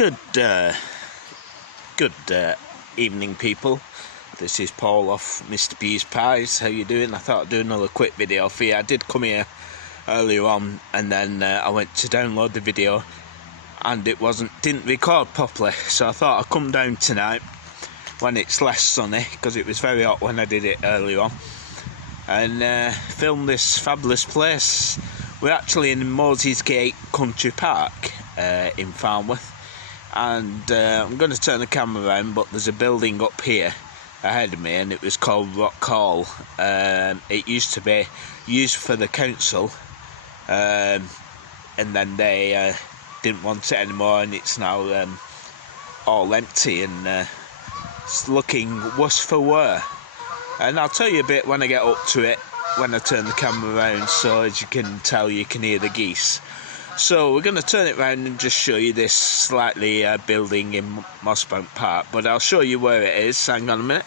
Good evening, people. This is Paul off Mr. B's Pies. How you doing? I thought I'd do another quick video for you. I did come here earlier on, and then I went to download the video, and it didn't record properly. So I thought I'd come down tonight when it's less sunny, because it was very hot when I did it earlier on, and film this fabulous place. We're actually in Moses Gate Country Park in Farnworth. And I'm going to turn the camera around, but there's a building up here ahead of me, and it was called Rock Hall. It used to be used for the council, and then they didn't want it anymore, and it's now all empty, and it's looking worse for wear. And I'll tell you a bit when I get up to it, when I turn the camera around, so as you can tell, you can hear the geese. So we're going to turn it round and just show you this slightly building in Mossbank Park, but I'll show you where it is. Hang on a minute.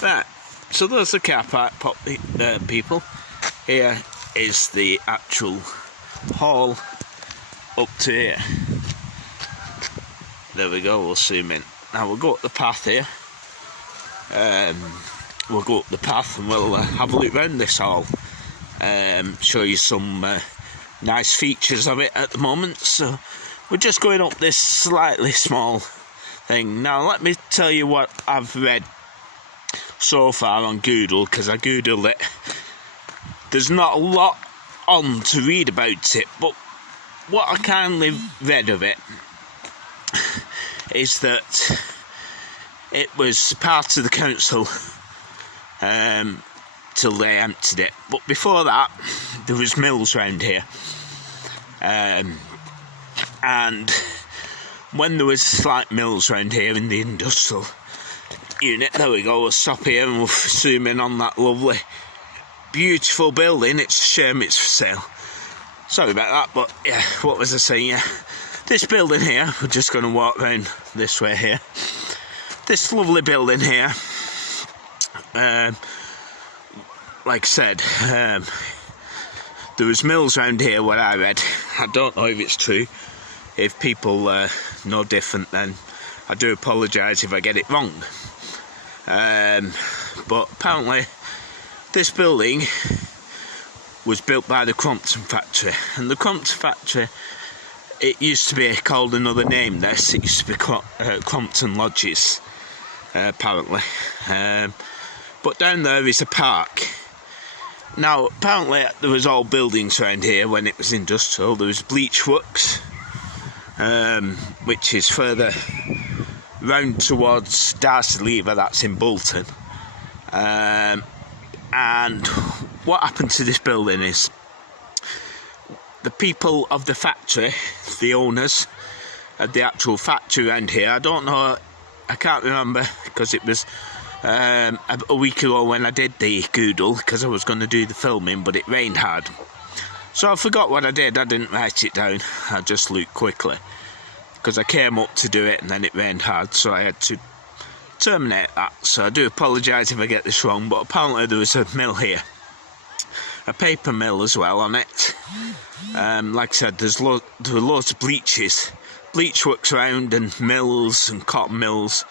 Right, so there's the car park, people. Here is the actual hall up to here. There we go, we'll zoom in. Now we'll go up the path here. We'll go up the path and we'll have a look round this hall. Show you some nice features of it at the moment. So we're just going up this slightly small thing. Now let me tell you what I've read so far on Google, because I googled it. There's not a lot on to read about it, but what I kindly read of it is that it was part of the council till they emptied it. But before that, there was mills round here, and when there was like mills round here in the industrial unit, there we go, we'll stop here and we'll zoom in on that lovely beautiful building. It's a shame it's for sale, sorry about that, but yeah, what was I saying? Yeah, this building here, we're just going to walk round this way here, this lovely building here. Like I said, there was mills around here, what I read. I don't know if it's true. If people know different, then I do apologise if I get it wrong. But apparently this building was built by the Crompton factory, and the Crompton factory, it used to be called another name. This, it used to be Crompton Lodges, apparently. But down there is a park. Now, apparently there was all buildings around here when it was industrial. There was bleach works, which is further round towards Darcy Lever, that's in Bolton. And what happened to this building is the people of the factory, the owners of the actual factory around here, I don't know, I can't remember, because it was a week ago when I did the Google, because I was going to do the filming, but it rained hard, so I forgot what I did. I didn't write it down, I just looked quickly, because I came up to do it and then it rained hard, so I had to terminate that. So I do apologise if I get this wrong, but apparently there was a mill here, a paper mill as well on it. Like I said, there were loads of bleach works around, and mills and cotton mills.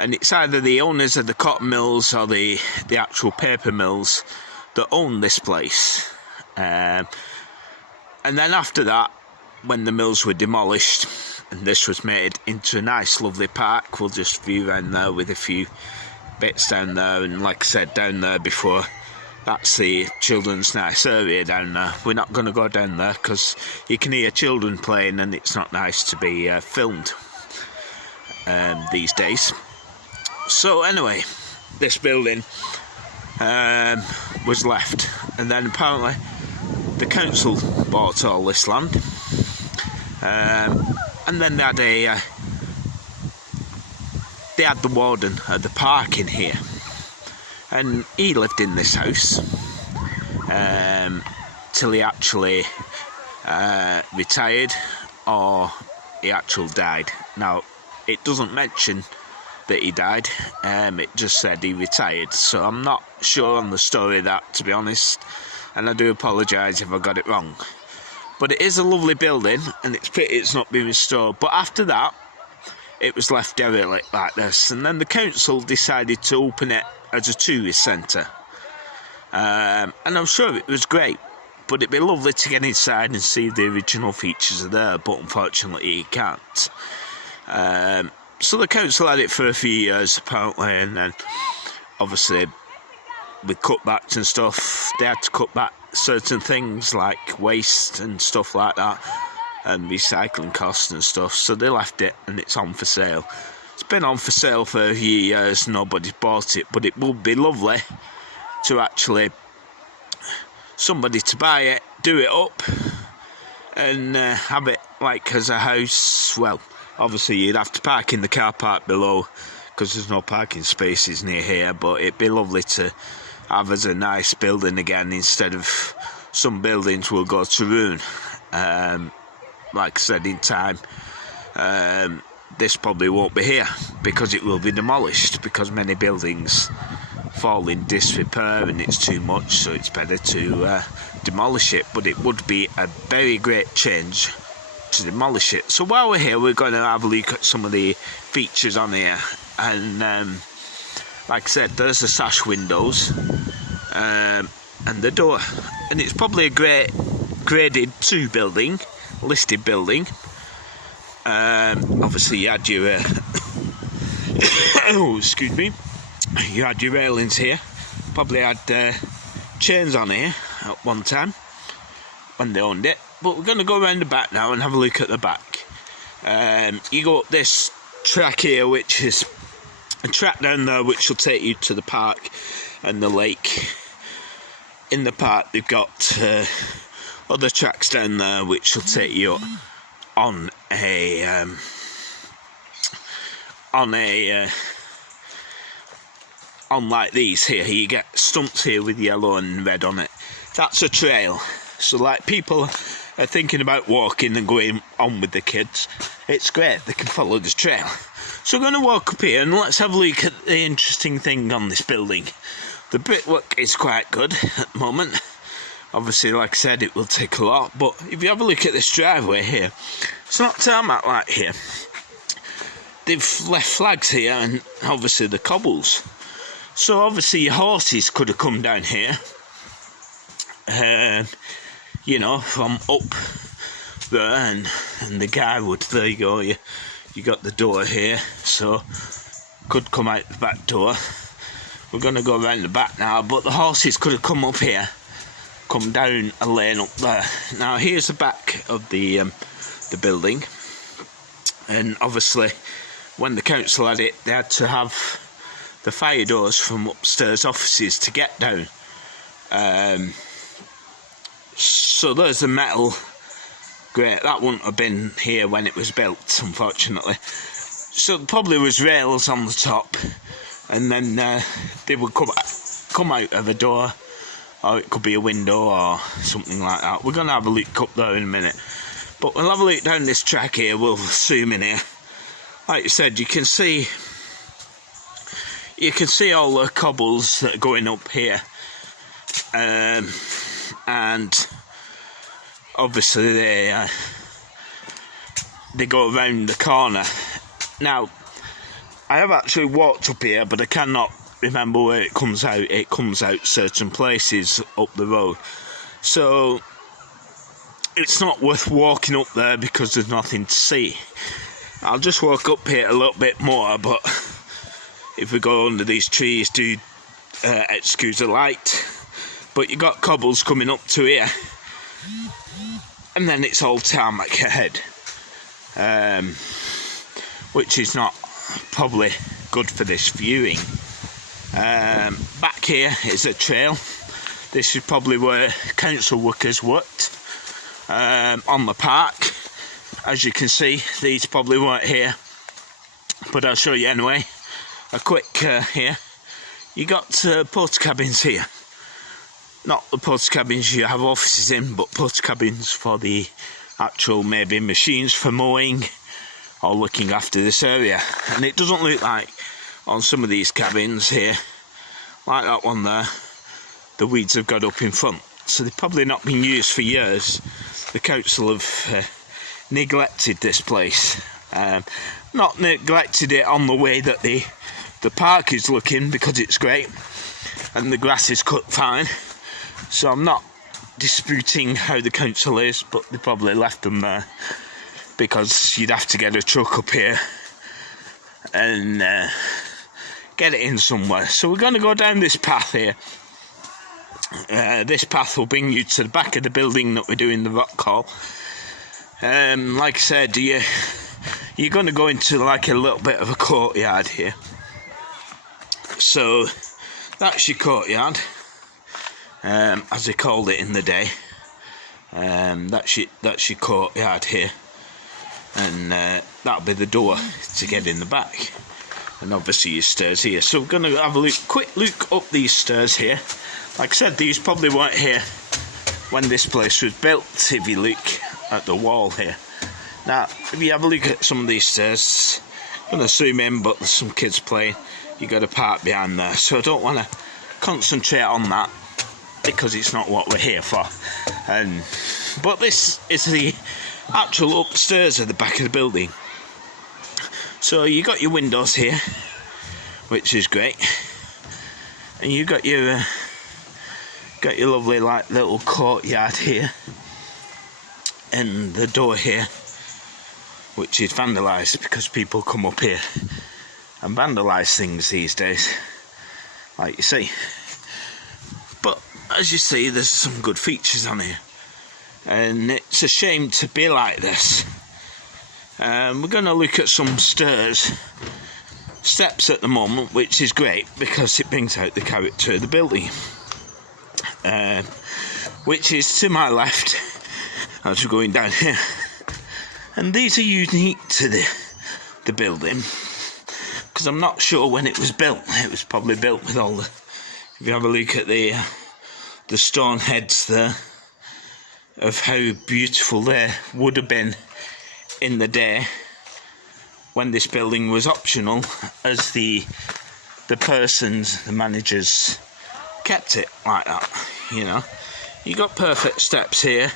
And it's either the owners of the cotton mills or the actual paper mills that own this place. And then after that, when the mills were demolished and this was made into a nice lovely park, we'll just view around there with a few bits down there. And like I said, down there before, that's the children's nice area down there. We're not going to go down there because you can hear children playing, and it's not nice to be filmed these days. So anyway, this building was left, and then apparently the council bought all this land, and then they had the warden of the park in here, and he lived in this house till he actually retired, or he actually died. Now, it doesn't mention that he died, it just said he retired, so I'm not sure on the story of that, to be honest, and I do apologise if I got it wrong. But it is a lovely building, and it's pity it's not been restored. But after that, it was left derelict like this, and then the council decided to open it as a tourist centre. And I'm sure it was great, but it'd be lovely to get inside and see the original features are there, but unfortunately you can't. So the council had it for a few years apparently, and then obviously with cutbacks and stuff, they had to cut back certain things like waste and stuff like that, and recycling costs and stuff, so they left it and it's on for sale. It's been on for sale for a few years, nobody's bought it, but it would be lovely to actually somebody to buy it, do it up, and have it like as a house. Well, obviously you'd have to park in the car park below because there's no parking spaces near here, but it'd be lovely to have as a nice building again, instead of some buildings will go to ruin. Like I said, in time, this probably won't be here because it will be demolished, because many buildings fall in disrepair and it's too much, so it's better to demolish it. But it would be a very great change to demolish it. So while we're here, we're going to have a look at some of the features on here, and like I said, there's the sash windows and the door, and it's probably a great graded 2 building, listed building. Obviously you had your oh, excuse me, you had your railings here, probably had chains on here at one time when they owned it. But we're going to go around the back now and have a look at the back. You go up this track here, which is a track down there which will take you to the park and the lake. In the park they've got other tracks down there which will take you on a on like these here. You get stumps here with yellow and red on it. That's a trail. So like people are thinking about walking and going on with the kids, it's great, they can follow the trail. So we're going to walk up here and let's have a look at the interesting thing on this building. The brickwork is quite good at the moment. Obviously, like I said, it will take a lot, but if you have a look at this driveway here, it's not tarmac like here. They've left flags here and obviously the cobbles. So obviously your horses could have come down here, you know, from up there, and the guy would, there you go, you got the door here, so could come out the back door. We're going to go around the back now, but the horses could have come up here, come down a lane up there. Now here's the back of the building, and obviously when the council had it, they had to have the fire doors from upstairs offices to get down. So there's the metal grate. That wouldn't have been here when it was built, unfortunately. So probably was rails on the top, and then they would come out of a door, or it could be a window or something like that. We're going to have a look up there in a minute, but we'll have a look down this track here. We'll zoom in here. Like I said, you can see all the cobbles that are going up here, and obviously they go around the corner. Now I have actually walked up here, but I cannot remember where it comes out. It comes out certain places up the road, so it's not worth walking up there because there's nothing to see. I'll just walk up here a little bit more, but if we go under these trees, do excuse the light. But you got cobbles coming up to here, and then it's all tarmac ahead, which is not probably good for this viewing. Back here is a trail. This is probably where council workers worked on the park. As you can see, these probably weren't here, but I'll show you anyway. A quick here. You got porta cabins here. Not the porta cabins you have offices in, but porta cabins for the actual maybe machines for mowing or looking after this area. And it doesn't look like on some of these cabins here, like that one there, the weeds have got up in front. So they've probably not been used for years. the council have neglected this place. Not neglected it on the way that the park is looking, because it's great and the grass is cut fine, so I'm not disputing how the council is, but they probably left them there because you'd have to get a truck up here and get it in somewhere. So we're going to go down this path here. This path will bring you to the back of the building that we're doing the rock call. Like I said, you're going to go into like a little bit of a courtyard here. So that's your courtyard, as they called it in the day. That's your courtyard here, and that'll be the door to get in the back, and obviously your stairs here. So we're going to have a quick look up these stairs here. Like I said, these probably weren't here when this place was built, if you look at the wall here. Now, if you have a look at some of these stairs, I'm going to zoom in, but there's some kids playing. You've got a park behind there, so I don't want to concentrate on that because it's not what we're here for. But this is the actual upstairs of the back of the building. So you got your windows here, which is great, and you got your lovely like little courtyard here, and the door here, which is vandalised because people come up here and vandalise things these days, like you see. But as you see, there's some good features on here, and it's a shame to be like this. We're going to look at some steps at the moment, which is great because it brings out the character of the building, which is to my left as we're going down here. And these are unique to the building, because I'm not sure when it was built. It was probably built with all the, if you have a look at the stone heads there, of how beautiful they would have been in the day when this building was optional, as the managers kept it like that, you know. You got perfect steps here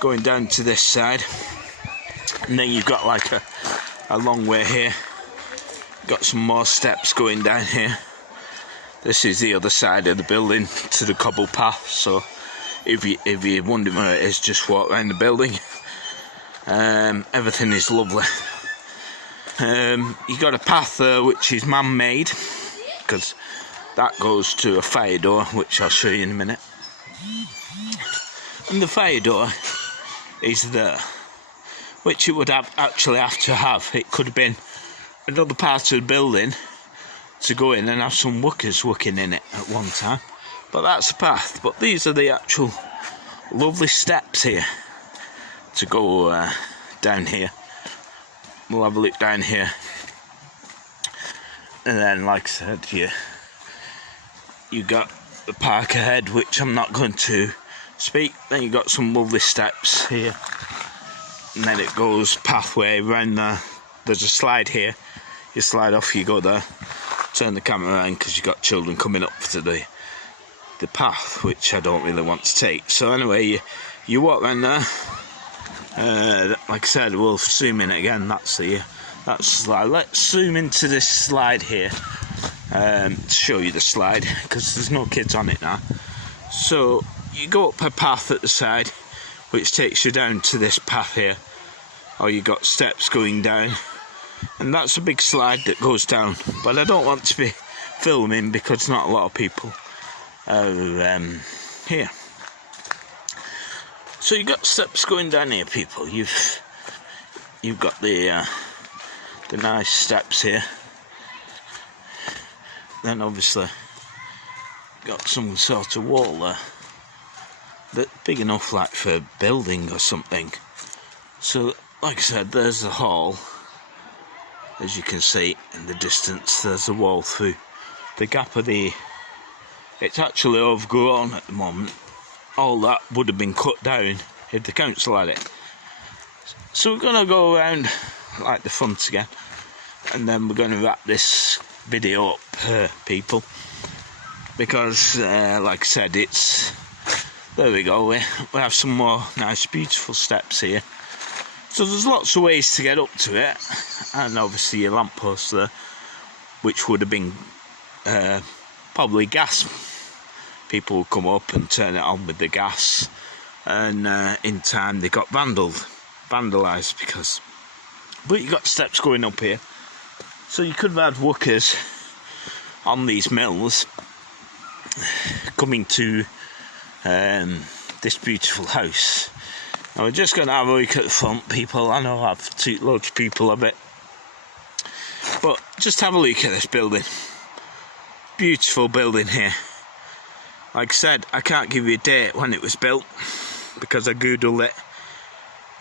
going down to this side, and then you've got like a long way here. Got some more steps going down here. This is the other side of the building to the cobble path, so if you're wondering where it is, just walk around the building. Everything is lovely. You got a path there which is man-made, because that goes to a fire door, which I'll show you in a minute. And the fire door is there, which it would actually have to have. It could have been another part of the building to go in and have some workers working in it at one time, but that's the path. But these are the actual lovely steps here to go down here. We'll have a look down here, and then like I said, you got the park ahead, which I'm not going to speak. Then you got some lovely steps here, and then it goes pathway around there. There's a slide here. You slide off, you go there. Turn the camera around because you've got children coming up to the path, which I don't really want to take. So anyway, you walk around there. Like I said, we'll zoom in again. That's the slide. Let's zoom into this slide here to show you the slide, because there's no kids on it now. So you go up a path at the side, which takes you down to this path here, or you got steps going down, and that's a big slide that goes down. But I don't want to be filming because not a lot of people are here. So you've got steps going down here, people. You've got the nice steps here. Then obviously got some sort of wall there, but big enough like for a building or something. So like I said, there's the hall. As you can see in the distance, there's a wall through the gap of the... It's actually overgrown at the moment. All that would have been cut down if the council had it. So we're going to go around like the front again, and then we're going to wrap this video up, people, because like I said, it's There we go, we have some more nice beautiful steps here. So there's lots of ways to get up to it, and obviously your lamppost there, which would have been probably gas. People would come up and turn it on with the gas, and in time they got vandalised because. But you got steps going up here, so you could have had workers on these mills coming to this beautiful house. Now we're just going to have a look at the front, people. I know I've took loads of people of it, but just have a look at this building. Beautiful building here. Like I said, I can't give you a date when it was built because I googled it,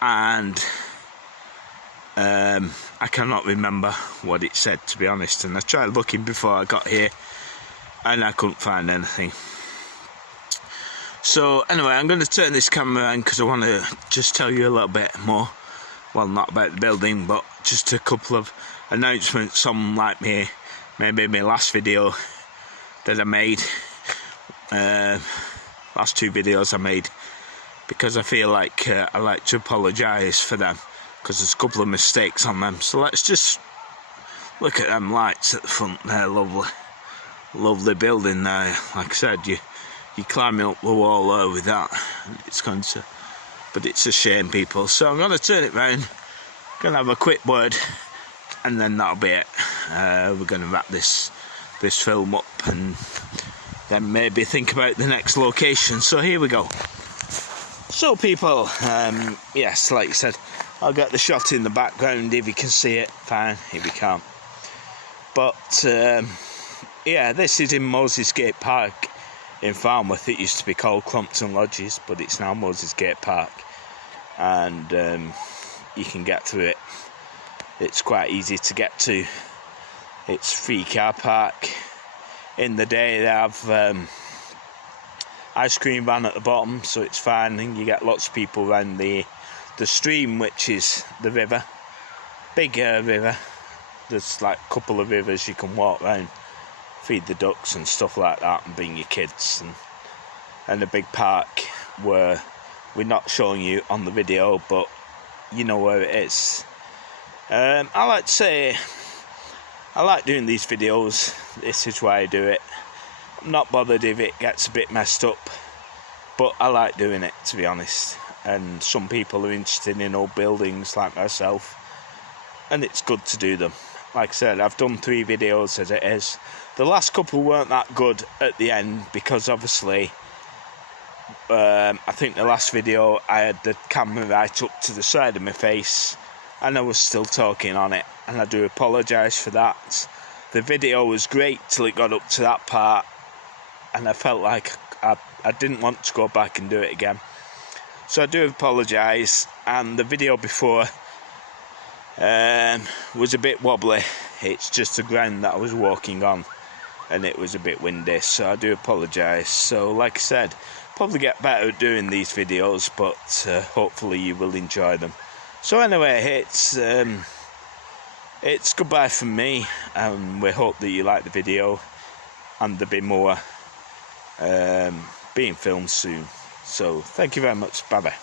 and I cannot remember what it said, to be honest, and I tried looking before I got here and I couldn't find anything. So anyway, I'm going to turn this camera on because I want to just tell you a little bit more, well, not about the building, but just a couple of announcements on, like, maybe my last video that I made, last 2 videos I made, because I feel like I like to apologise for them because there's a couple of mistakes on them. So let's just look at them lights at the front there. Lovely building there. Like I said, you're climbing up the wall there with that. It's going to, but it's a shame, people. So I'm going to turn it round, going to have a quick word, and then that'll be it. We're going to wrap this film up and then maybe think about the next location. So here we go. So people, yes, like I said, I'll get the shot in the background if you can see it, fine, if you can't. But yeah, this is in Moses Gate Park in Farnworth. It used to be called Clompton Lodges, but it's now Moses Gate Park, and you can get through it. It's quite easy to get to. It's free car park. In the day they have ice cream van at the bottom, so it's fine, and you get lots of people around the stream, which is the river, big river. There's like a couple of rivers you can walk around, feed the ducks and stuff like that, and bring your kids, and a big park where we're not showing you on the video, but you know where it is. I like to say I like doing these videos. This is why I do it. I'm not bothered if it gets a bit messed up, but I like doing it, to be honest. And some people are interested in old buildings like myself, and it's good to do them. Like I said, I've done 3 videos as it is. The last couple weren't that good at the end because obviously I think the last video I had the camera right up to the side of my face and I was still talking on it, and I do apologise for that. The video was great till it got up to that part, and I felt like I didn't want to go back and do it again. So I do apologise, and the video before was a bit wobbly. It's just the ground that I was walking on, and it was a bit windy, so I do apologise. So like I said, probably get better at doing these videos, but hopefully you will enjoy them. So anyway, it's goodbye from me, and we hope that you like the video, and there'll be more being filmed soon. So thank you very much. Bye bye.